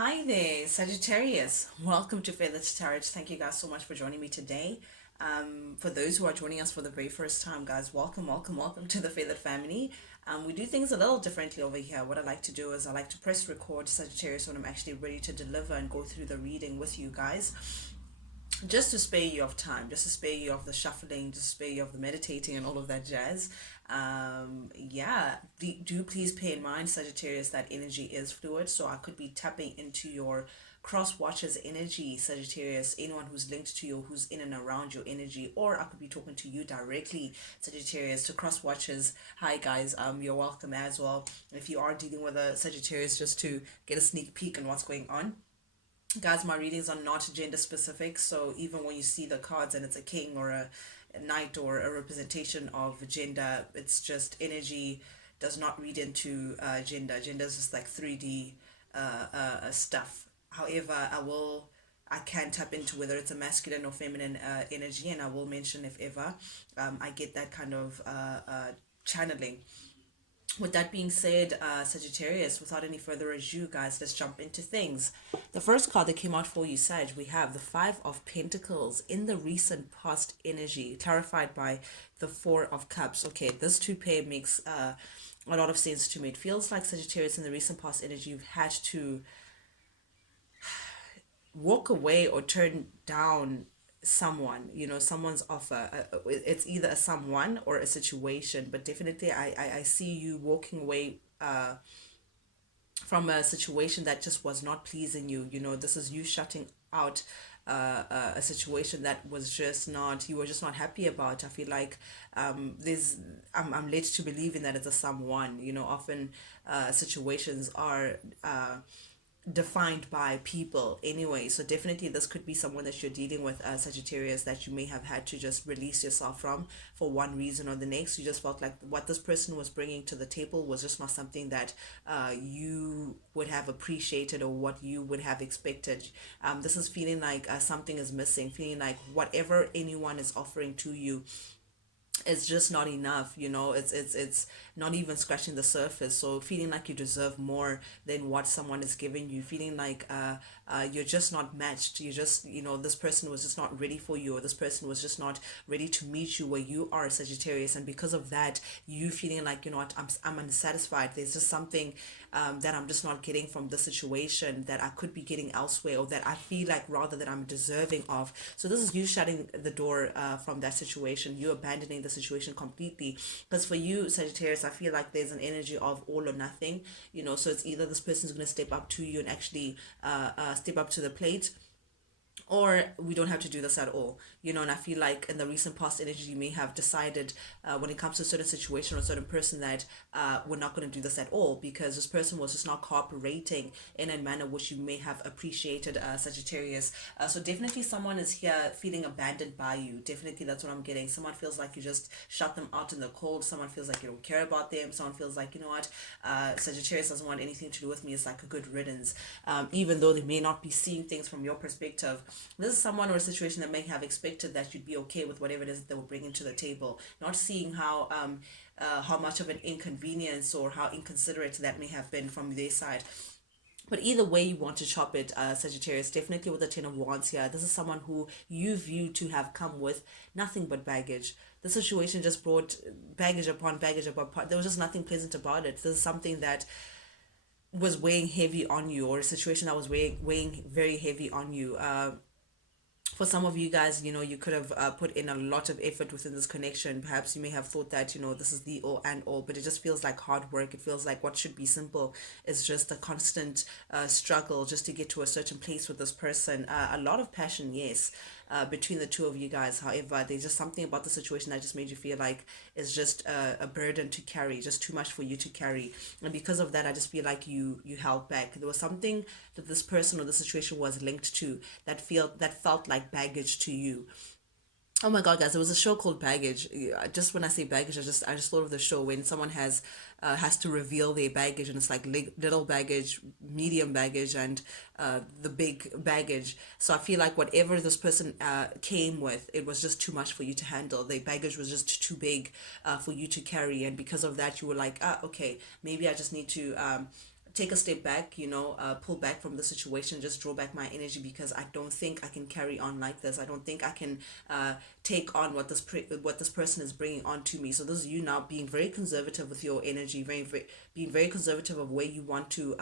Hi there, Sagittarius. Welcome to Feathered Tarot. Thank you guys so much for joining me today. For those who are joining us for the very first time, guys, welcome to the Feathered family. We do things a little differently over here. What I like to do is I like to press record Sagittarius when I'm actually ready to deliver and go through the reading with you guys, just to spare you of time, just to spare you of the shuffling, just to spare you of the meditating and all of that jazz. Yeah, do please pay in mind, Sagittarius, that energy is fluid. So I could be tapping into your cross watchers energy, Sagittarius, anyone who's linked to you, who's in and around your energy, or I could be talking to you directly, Sagittarius. To cross watchers, hi guys, you're welcome as well. If you are dealing with a Sagittarius, just to get a sneak peek on what's going on. Guys, my readings are not gender specific, so even when you see the cards and it's a king or a knight or a representation of gender, it's just energy, does not read into gender is just like 3D stuff. However, I can tap into whether it's a masculine or feminine energy, and I will mention if ever I get that kind of channeling. With that being said, Sagittarius, without any further ado, guys, let's jump into things. The first card that came out for you, Sag, we have the Five of Pentacles in the recent past energy, clarified by the Four of Cups. Okay, this two pair makes a lot of sense to me. It feels like, Sagittarius, in the recent past energy, you've had to walk away or turn down someone, someone's offer. It's either a someone or a situation, but definitely I see you walking away from a situation that just was not pleasing you. This is you shutting out a situation that was just not, you were just not happy about. I feel like I'm led to believe in that it's a someone. Often situations are defined by people anyway. So definitely this could be someone that you're dealing with, Sagittarius, that you may have had to just release yourself from for one reason or the next. You just felt like what this person was bringing to the table was just not something that you would have appreciated or what you would have expected. This is feeling like something is missing, feeling like whatever anyone is offering to you, it's just not enough. It's not even scratching the surface. So feeling like you deserve more than what someone is giving you, feeling like you're just not matched. You just, this person was just not ready for you, or this person was just not ready to meet you where you are, Sagittarius. And because of that, you feeling like, what, I'm unsatisfied. There's just something that I'm just not getting from the situation that I could be getting elsewhere, or that I feel like rather that I'm deserving of. So this is you shutting the door from that situation, you abandoning the situation completely. Because for you, Sagittarius, I feel like there's an energy of all or nothing. So it's either this person's going to step up to you and actually step up to the plate, or we don't have to do this at all. And I feel like in the recent past energy, you may have decided when it comes to a certain situation or a certain person that we're not going to do this at all, because this person was just not cooperating in a manner which you may have appreciated, Sagittarius. So definitely someone is here feeling abandoned by you. Definitely that's what I'm getting. Someone feels like you just shut them out in the cold. Someone feels like you don't care about them. Someone feels like, what, Sagittarius doesn't want anything to do with me. It's like a good riddance. Even though they may not be seeing things from your perspective, this is someone or a situation that may have expected that you'd be okay with whatever it is that they were bringing to the table, not seeing how much of an inconvenience or how inconsiderate that may have been from their side. But either way you want to chop it, Sagittarius, definitely with the Ten of Wands here, this is someone who you view to have come with nothing but baggage. The situation just brought baggage upon baggage upon. There was just nothing pleasant about it. This is something that was weighing heavy on you, or a situation that was weighing very heavy on you. For some of you guys, you could have put in a lot of effort within this connection. Perhaps you may have thought that, this is the all and all, but it just feels like hard work. It feels like what should be simple is just a constant struggle just to get to a certain place with this person. A lot of passion, yes, between the two of you guys. However, there's just something about the situation that just made you feel like it's just a burden to carry, just too much for you to carry. And because of that, I just feel like you held back. There was something that this person or the situation was linked to that felt like baggage to you. Oh my God, guys! There was a show called Baggage. Just when I say baggage, I just thought of the show when someone has to reveal their baggage, and it's like little baggage, medium baggage, and the big baggage. So I feel like whatever this person came with, it was just too much for you to handle. The baggage was just too big for you to carry, and because of that, you were like, okay, maybe I just need to take a step back, pull back from the situation, just draw back my energy, because I don't think I can carry on like this. I don't think I can take on what this person is bringing on to me. So this is you now being very conservative with your energy, being very conservative of where you want to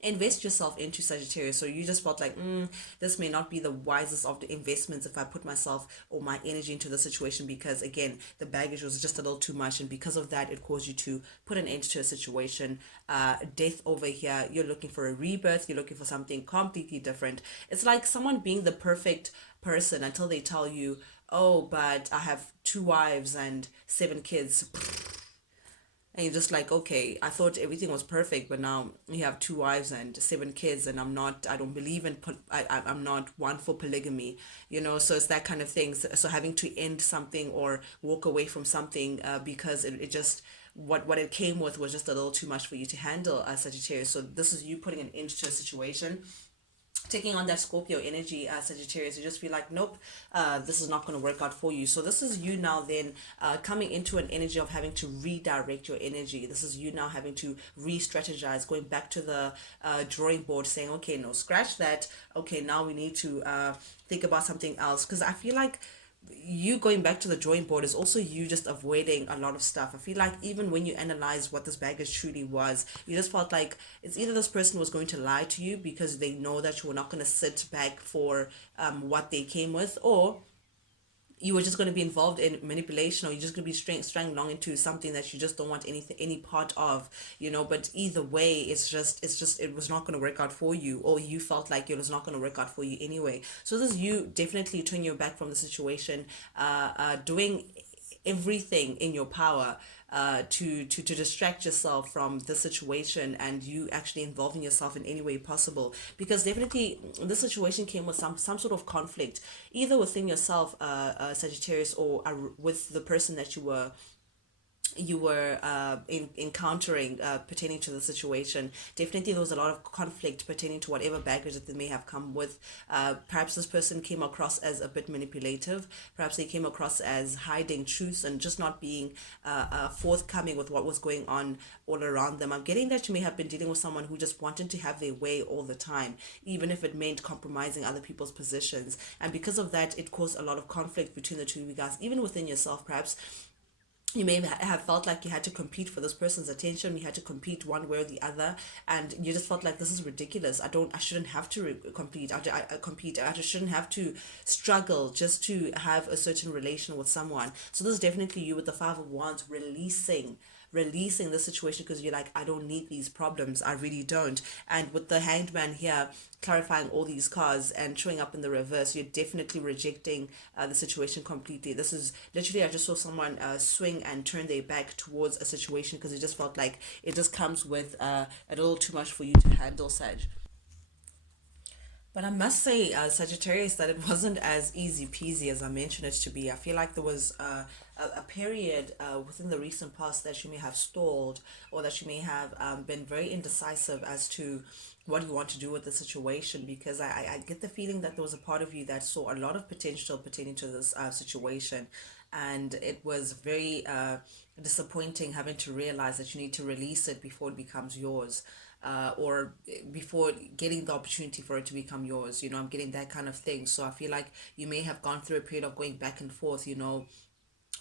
invest yourself into, Sagittarius. So you just felt like, this may not be the wisest of the investments if I put myself or my energy into the situation, because again, the baggage was just a little too much, and because of that, it caused you to put an end to a situation. Death over here, you're looking for a rebirth, you're looking for something completely different. It's like someone being the perfect person until they tell you, oh, but I have two wives and seven kids. And you're just like, okay, I thought everything was perfect, but now you have two wives and seven kids, and I don't believe in, I'm not one for polygamy, so it's that kind of thing. So having to end something or walk away from something, because it just, what it came with was just a little too much for you to handle, Sagittarius. So this is you putting an end to a situation, taking on that Scorpio energy, Sagittarius. You just feel like, nope, this is not going to work out for you. So this is you now then coming into an energy of having to redirect your energy. This is you now having to re-strategize, going back to the drawing board, saying, okay, no, scratch that. Okay, now we need to think about something else. Because I feel like you going back to the drawing board is also you just avoiding a lot of stuff. I feel like even when you analyze what this baggage truly was, you just felt like it's either this person was going to lie to you because they know that you were not going to sit back for what they came with, or you were just going to be involved in manipulation, or you're just going to be strang along into something that you just don't want any part of, but either way, it's just it was not going to work out for you, or you felt like it was not going to work out for you anyway. So this is you definitely turning your back from the situation, doing everything in your power to distract yourself from the situation, and you actually involving yourself in any way possible, because definitely this situation came with some sort of conflict, either within yourself, Sagittarius, or with the person that you were encountering, pertaining to the situation. Definitely there was a lot of conflict pertaining to whatever baggage that they may have come with. Perhaps this person came across as a bit manipulative. Perhaps they came across as hiding truths and just not being forthcoming with what was going on all around them. I'm getting that you may have been dealing with someone who just wanted to have their way all the time, even if it meant compromising other people's positions. And because of that, it caused a lot of conflict between the two of you guys, even within yourself. Perhaps you may have felt like you had to compete for this person's attention, you had to compete one way or the other, and you just felt like, this is ridiculous. I shouldn't have to compete. I just shouldn't have to struggle just to have a certain relation with someone. So this is definitely you with the Five of Wands, releasing the situation, because you're like, I don't need these problems, I really don't. And with the Hanged Man here clarifying all these cards and showing up in the reverse, you're definitely rejecting the situation completely. This is literally, I just saw someone swing and turn their back towards a situation because it just felt like it just comes with a little too much for you to handle, Sag. But I must say, Sagittarius, that it wasn't as easy peasy as I mentioned it to be. I feel like there was a period within the recent past that you may have stalled, or that you may have been very indecisive as to what you want to do with the situation, because I get the feeling that there was a part of you that saw a lot of potential pertaining to this situation. And it was very disappointing having to realize that you need to release it before it becomes yours, or before getting the opportunity for it to become yours. I'm getting that kind of thing. So I feel like you may have gone through a period of going back and forth,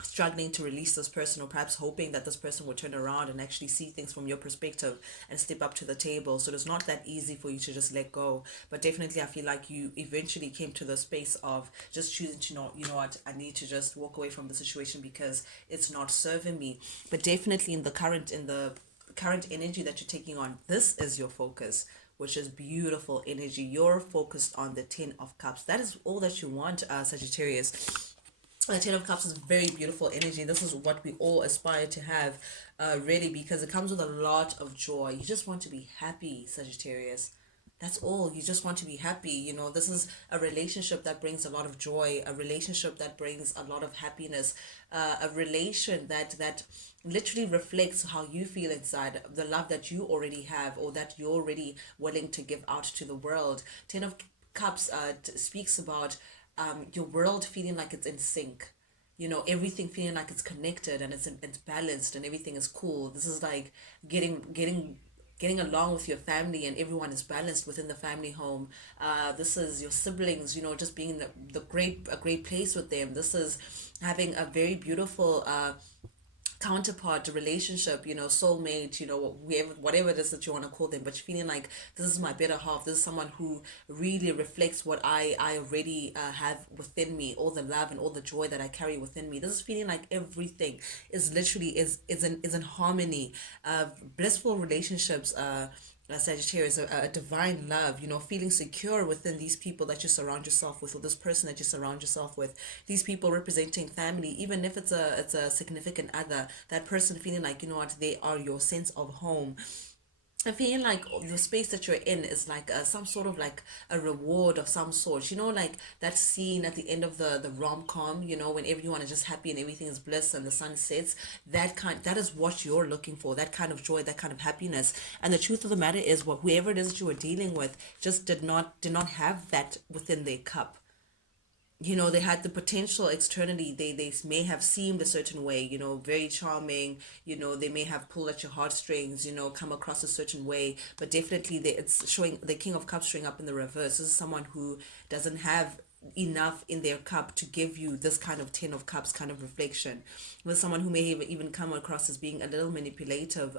struggling to release this person, or perhaps hoping that this person will turn around and actually see things from your perspective and step up to the table. So it's not that easy for you to just let go. But definitely I feel like you eventually came to the space of just choosing to know, what, I need to just walk away from the situation because it's not serving me. But definitely in the current energy that you're taking on, this is your focus, which is beautiful energy. You're focused on the 10 of Cups. That is all that you want, Sagittarius. The 10 of Cups is very beautiful energy. This is what we all aspire to have, really, because it comes with a lot of joy. You just want to be happy, Sagittarius. That's all. You just want to be happy. This is a relationship that brings a lot of joy, a relationship that brings a lot of happiness, a relation that literally reflects how you feel inside, the love that you already have, or that you're already willing to give out to the world. 10 of Cups speaks about your world feeling like it's in sync, everything feeling like it's connected and it's balanced and everything is cool. This is like getting getting along with your family and everyone is balanced within the family home. This is your siblings, just being in the great a great place with them. This is having a very beautiful counterpart relationship, soulmate, whatever it is that you want to call them, but you're feeling like this is my better half, this is someone who really reflects what I already have within me, all the love and all the joy that I carry within me. This is feeling like everything is literally is in harmony. Blissful relationships, Sagittarius, a divine love, feeling secure within these people that you surround yourself with, or this person that you surround yourself with. These people representing family, even if it's a significant other, that person feeling like, what, they are your sense of home. I feel like the space that you're in is like some sort of like a reward of some sort. Like that scene at the end of the rom-com, when everyone is just happy and everything is bliss and the sun sets. That is what you're looking for. That kind of joy, that kind of happiness. And the truth of the matter is, what whoever it is that you were dealing with just did not have that within their cup. They had the potential externally. They may have seemed a certain way, very charming. They may have pulled at your heartstrings, come across a certain way, but definitely it's showing the King of Cups showing up in the reverse. This is someone who doesn't have enough in their cup to give you this kind of Ten of Cups kind of reflection. With someone who may have even come across as being a little manipulative,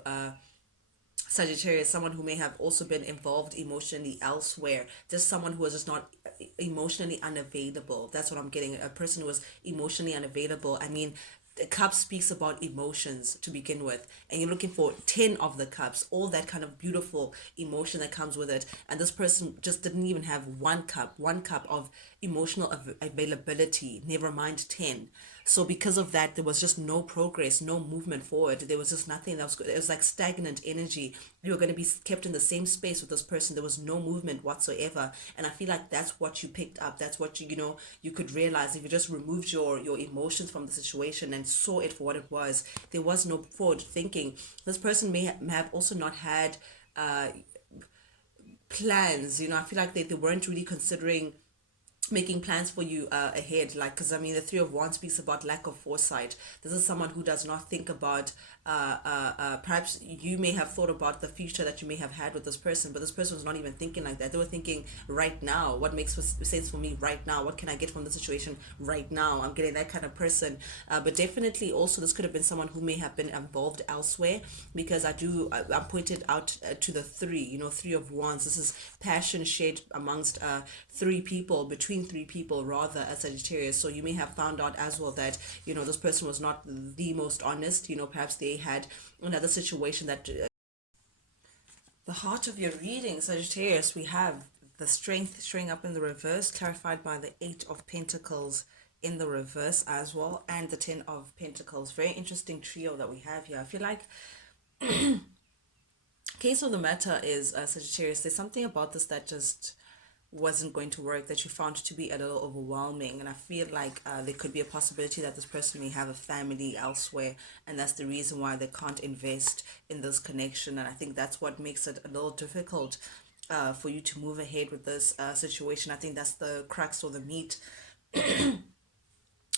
Sagittarius, someone who may have also been involved emotionally elsewhere, just someone who was just not emotionally unavailable. That's what I'm getting. A person who was emotionally unavailable. I mean, the cup speaks about emotions to begin with, and you're looking for 10 of the cups, all that kind of beautiful emotion that comes with it. And this person just didn't even have one cup of emotional availability, never mind 10. So because of that, there was just no progress, no movement forward. There was just nothing that was good. It was like stagnant energy. You were going to be kept in the same space with this person. There was no movement whatsoever. And I feel like that's what you picked up. That's what you could realize if you just removed your emotions from the situation and saw it for what it was. There was no forward thinking. This person may have also not had plans. I feel like they weren't really considering making plans for you ahead, like, because I mean the Three of Wands speaks about lack of foresight. This is someone who does not think about perhaps you may have thought about the future that you may have had with this person, but this person was not even thinking like that. They were thinking right now, what makes sense for me right now, what can I get from the situation right now. I'm getting that kind of person. But definitely also this could have been someone who may have been involved elsewhere, because I pointed out to the three, Three of Wands. This is passion shared amongst three people, between three people rather, as Sagittarius. So you may have found out as well that this person was not the most honest. Perhaps they had another situation that the heart of your reading, Sagittarius, we have the Strength showing up in the reverse, clarified by the Eight of Pentacles in the reverse as well, and the Ten of Pentacles. Very interesting trio that we have here. I feel like case of the matter is, Sagittarius, there's something about this that just wasn't going to work, that you found to be a little overwhelming. And I feel like there could be a possibility that this person may have a family elsewhere, and that's the reason why they can't invest in this connection. And I think that's what makes it a little difficult for you to move ahead with this situation. I think that's the crux or the meat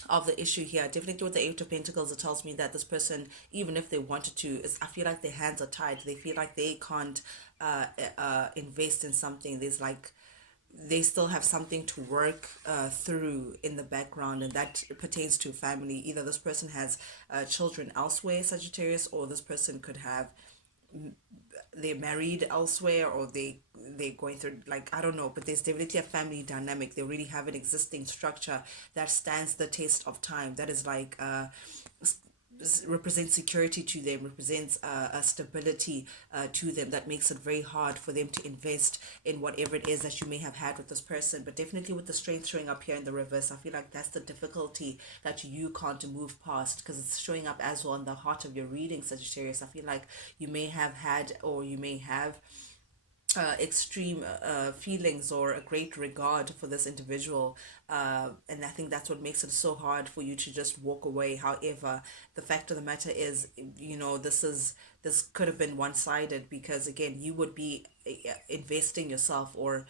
of the issue here. Definitely with the Eight of Pentacles, it tells me that this person, even if they wanted to, I feel like their hands are tied. They feel like they can't invest in something. There's like they still have something to work through in the background, and that pertains to family. Either this person has children elsewhere, Sagittarius, or this person could have they're married elsewhere, or they're going through, like, I don't know, but there's definitely a family dynamic. They really have an existing structure that stands the test of time, that is like represents security to them, represents a stability to them, that makes it very hard for them to invest in whatever it is that you may have had with this person. But definitely with the Strength showing up here in the reverse, I feel like that's the difficulty that you can't move past, because it's showing up as well in the heart of your reading, Sagittarius. I feel like you may have had, or you may have extreme feelings or a great regard for this individual, and I think that's what makes it so hard for you to just walk away. However, the fact of the matter is, this could have been one-sided, because again, you would be investing yourself, or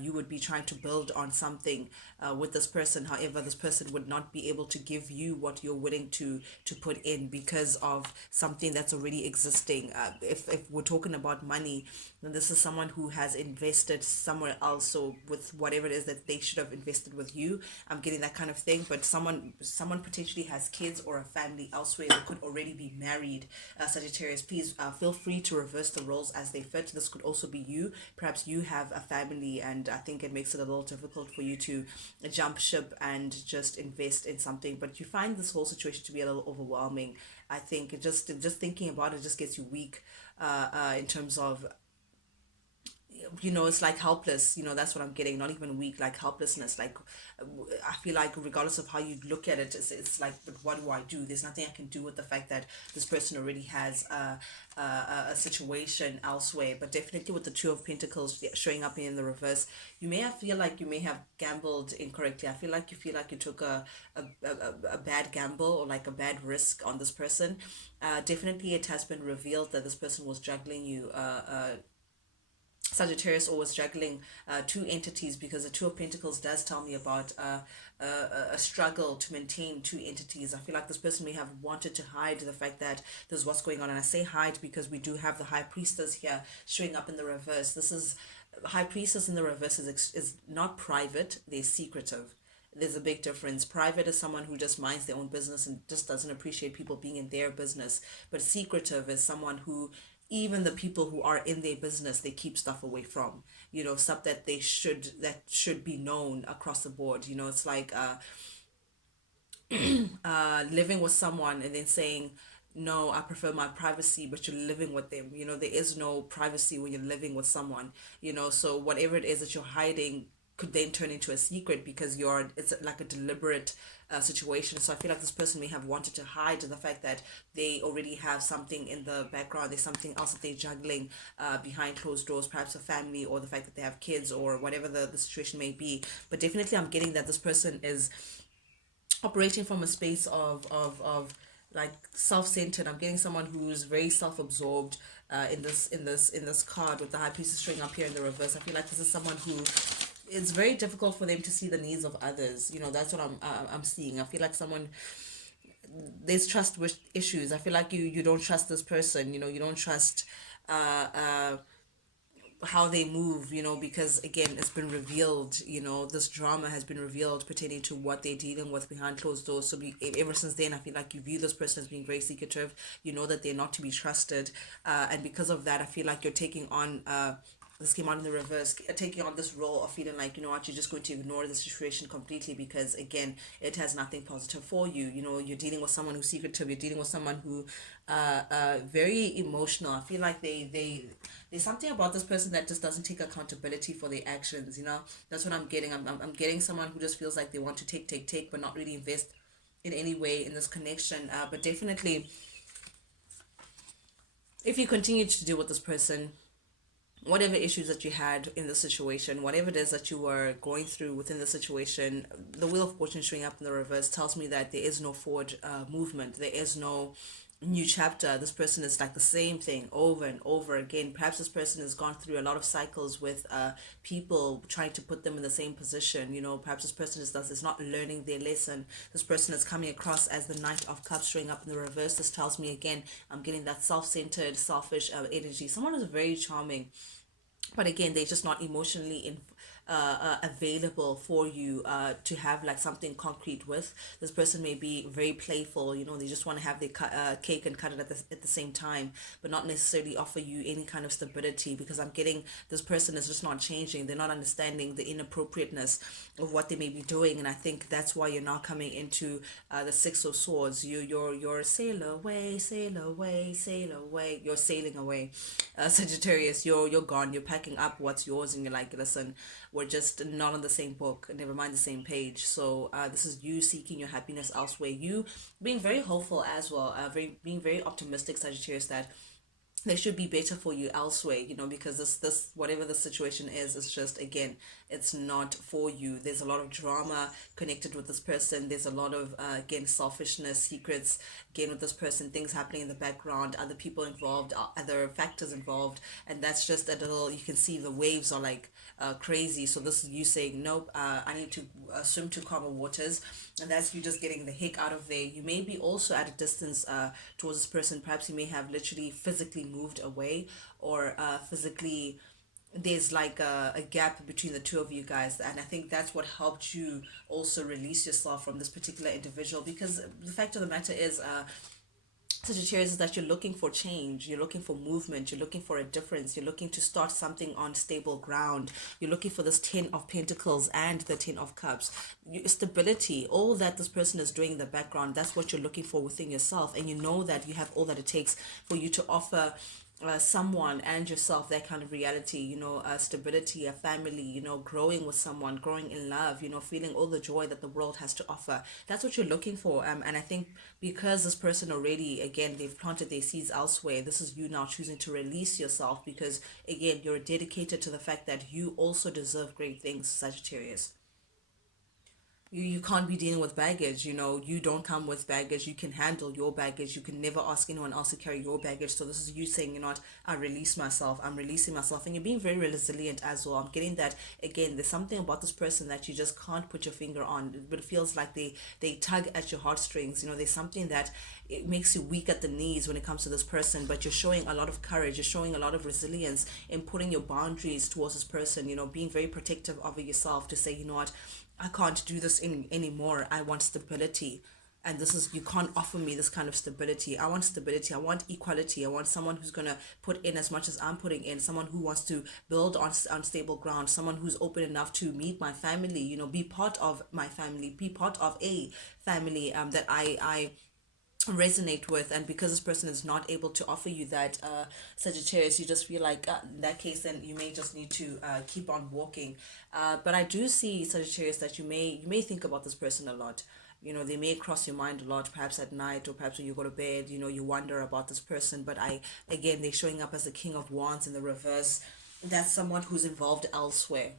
you would be trying to build on something with this person. However, this person would not be able to give you what you're willing to put in, because of something that's already existing. If we're talking about money, then this is someone who has invested somewhere else, so with whatever it is that they should have invested with you, I'm getting that kind of thing. But someone potentially has kids or a family elsewhere, that could already be married. Sagittarius, please feel free to reverse the roles as they fit. This could also be you. Perhaps you have a family, and I think it makes it a little difficult for you to jump ship and just invest in something, but you find this whole situation to be a little overwhelming. I think just thinking about it just gets you weak, in terms of, it's like helpless. That's what I'm getting. Not even weak, like helplessness. Like, I feel like regardless of how you look at it, it's like, but what do I do? There's nothing I can do with the fact that this person already has a situation elsewhere. But definitely with the Two of Pentacles showing up in the reverse, feel like you may have gambled incorrectly. I feel like you took a bad gamble, or like a bad risk on this person. Definitely it has been revealed that this person was juggling you, Sagittarius, always juggling two entities, because the Two of Pentacles does tell me about a struggle to maintain two entities. I feel like this person may have wanted to hide the fact that this is what's going on. And I say hide because we do have the High Priestess here showing up in the reverse. This is High Priestess in the reverse is not private, they're secretive. There's a big difference. Private is someone who just minds their own business and just doesn't appreciate people being in their business. But secretive is someone who, even the people who are in their business, they keep stuff away from, stuff that should be known across the board. It's like living with someone and then saying, no, I prefer my privacy, but you're living with them. There is no privacy when you're living with someone. So whatever it is that you're hiding could then turn into a secret, because it's like a deliberate situation. So I feel like this person may have wanted to hide the fact that they already have something in the background. There's something else that they're juggling behind closed doors, perhaps a family, or the fact that they have kids, or whatever the situation may be. But definitely I'm getting that this person is operating from a space of like self-centered. I'm getting someone who's very self-absorbed in this card with the High Priestess showing up here in the reverse. I feel like this is someone who, it's very difficult for them to see the needs of others. That's what I'm seeing. I feel like someone, there's trust with issues. I feel like you don't trust this person. You don't trust how they move, because again, it's been revealed, this drama has been revealed pertaining to what they're dealing with behind closed doors. So ever since then, I feel like you view this person as being very secretive. You know that they're not to be trusted, and because of that, I feel like you're taking on this came out in the reverse, taking on this role of feeling like, what, you're just going to ignore the situation completely, because again, it has nothing positive for you. You're dealing with someone who's secretive. You're dealing with someone who very emotional. I feel like there's something about this person that just doesn't take accountability for their actions. That's what I'm getting. I'm getting someone who just feels like they want to take, but not really invest in any way in this connection. But definitely, if you continue to deal with this person, whatever issues that you had in the situation, whatever it is that you were going through within the situation, the Wheel of Fortune showing up in the reverse tells me that there is no forward movement. There is no new chapter. This person is like the same thing over and over again. Perhaps this person has gone through a lot of cycles with people trying to put them in the same position. Perhaps this person is not learning their lesson. This person is coming across as the Knight of Cups showing up in the reverse. This tells me again, I'm getting that self-centered, selfish energy. Someone who's very charming, but again, they're just not emotionally available for you to have like something concrete with. This person may be very playful. They just want to have their cake and cut it at the same time, but not necessarily offer you any kind of stability, because I'm getting this person is just not changing. They're not understanding the inappropriateness of what they may be doing, and I think that's why you're now coming into the Six of Swords. You're sail away, sail away, sail away. You're sailing away, Sagittarius. You're gone. You're packing up what's yours, and you're like, listen, we're just not on the same book, never mind the same page. So this is you seeking your happiness elsewhere. You being very hopeful as well, being very optimistic, Sagittarius, that they should be better for you elsewhere, because this whatever the situation is just, again, it's not for you. There's a lot of drama connected with this person. There's a lot of again, selfishness, secrets, again, with this person, things happening in the background, other people involved, other factors involved, and that's just a little, you can see the waves are like crazy. So this is you saying, nope, I need to swim to calmer waters, and that's you just getting the heck out of there. You may be also at a distance towards this person. Perhaps you may have literally physically moved away, or physically there's like a gap between the two of you guys, and I think that's what helped you also release yourself from this particular individual, because the fact of the matter is, Sagittarius, is that you're looking for change, you're looking for movement, you're looking for a difference, you're looking to start something on stable ground, you're looking for this 10 of Pentacles and the 10 of Cups. Stability, all that this person is doing in the background, that's what you're looking for within yourself, and you know that you have all that it takes for you to offer someone and yourself that kind of reality, stability, a family, growing with someone, growing in love, feeling all the joy that the world has to offer. That's what you're looking for. And I think because this person already, again, they've planted their seeds elsewhere, this is you now choosing to release yourself, because again, you're dedicated to the fact that you also deserve great things, Sagittarius. You can't be dealing with baggage. You don't come with baggage. You can handle your baggage. You can never ask anyone else to carry your baggage. So this is you saying, what, I release myself, I'm releasing myself, and you're being very resilient as well. I'm getting that, again, there's something about this person that you just can't put your finger on, but it feels like they tug at your heartstrings. There's something that it makes you weak at the knees when it comes to this person, but you're showing a lot of courage, you're showing a lot of resilience in putting your boundaries towards this person, being very protective of yourself, to say, what, I can't do this anymore. I want stability. And this is, you can't offer me this kind of stability. I want stability. I want equality. I want someone who's going to put in as much as I'm putting in, someone who wants to build on stable ground, someone who's open enough to meet my family, be part of my family, be part of a family that I resonate with. And because this person is not able to offer you that, Sagittarius, you just feel like, in that case, then you may just need to keep on walking. But I do see, Sagittarius, that you may think about this person a lot. They may cross your mind a lot, perhaps at night, or perhaps when you go to bed, you wonder about this person. But again, they're showing up as the King of Wands in the reverse. That's someone who's involved elsewhere.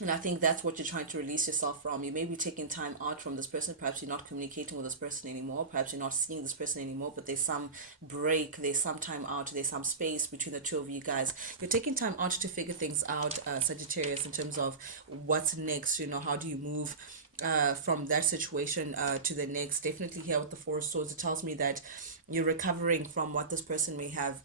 And I think that's what you're trying to release yourself from. You may be taking time out from this person. Perhaps you're not communicating with this person anymore. Perhaps you're not seeing this person anymore. But there's some break. There's some time out. There's some space between the two of you guys. You're taking time out to figure things out, Sagittarius, in terms of what's next. How do you move from that situation to the next? Definitely here with the Four of Swords, it tells me that you're recovering from what this person may have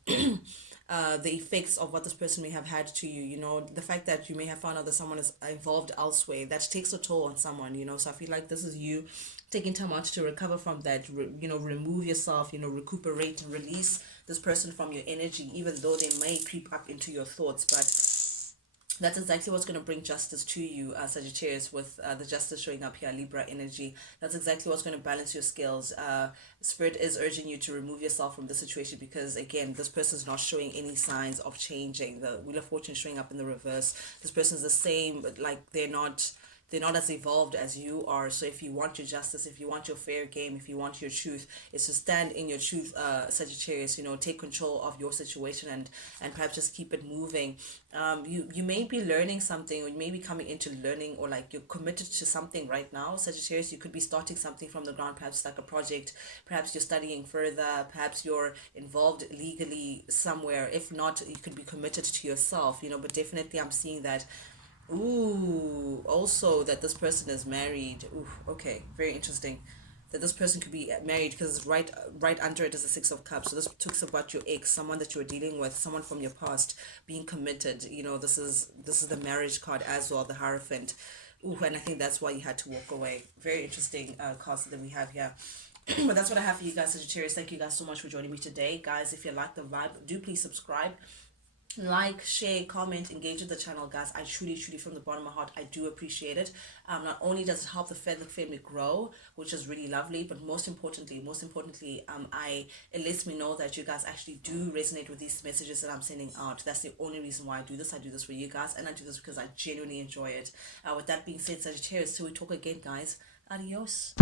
the effects of what this person may have had to you. The fact that you may have found out that someone is involved elsewhere, that takes a toll on someone. So I feel like this is you taking time out to recover from that. Remove yourself, recuperate and release this person from your energy, even though they may creep up into your thoughts. But that's exactly what's going to bring justice to you, Sagittarius, with the justice showing up here, Libra energy. That's exactly what's going to balance your scales. Spirit is urging you to remove yourself from the situation, because, again, this person's not showing any signs of changing. The Wheel of Fortune showing up in the reverse. This person's the same, but like they're not as evolved as you are. So if you want your justice, if you want your fair game, if you want your truth, it's to stand in your truth, Sagittarius. Take control of your situation, and perhaps just keep it moving. You may be learning something, or you may be coming into learning, or like you're committed to something right now, Sagittarius. You could be starting something from the ground, perhaps like a project. Perhaps you're studying further. Perhaps you're involved legally somewhere. If not, you could be committed to yourself. But definitely, I'm seeing that. Ooh, also that this person is married. Ooh, okay, very interesting. That this person could be married, because right under it is the Six of Cups. So this talks about your ex, someone that you were dealing with, someone from your past, being committed. This is the marriage card as well, the Hierophant. Ooh, and I think that's why you had to walk away. Very interesting cards that we have here. But that's what I have for you guys, Sagittarius. Thank you guys so much for joining me today, guys. If you like the vibe, do please subscribe, like, share, comment, engage with the channel, guys. I truly from the bottom of my heart, I do appreciate it. Not only does it help the feather family grow, which is really lovely, but most importantly, it lets me know that you guys actually do resonate with these messages that I'm sending out. That's the only reason why I do this. I do this for you guys, and I do this because I genuinely enjoy it. With that being said, Sagittarius, till we talk again, guys, adios.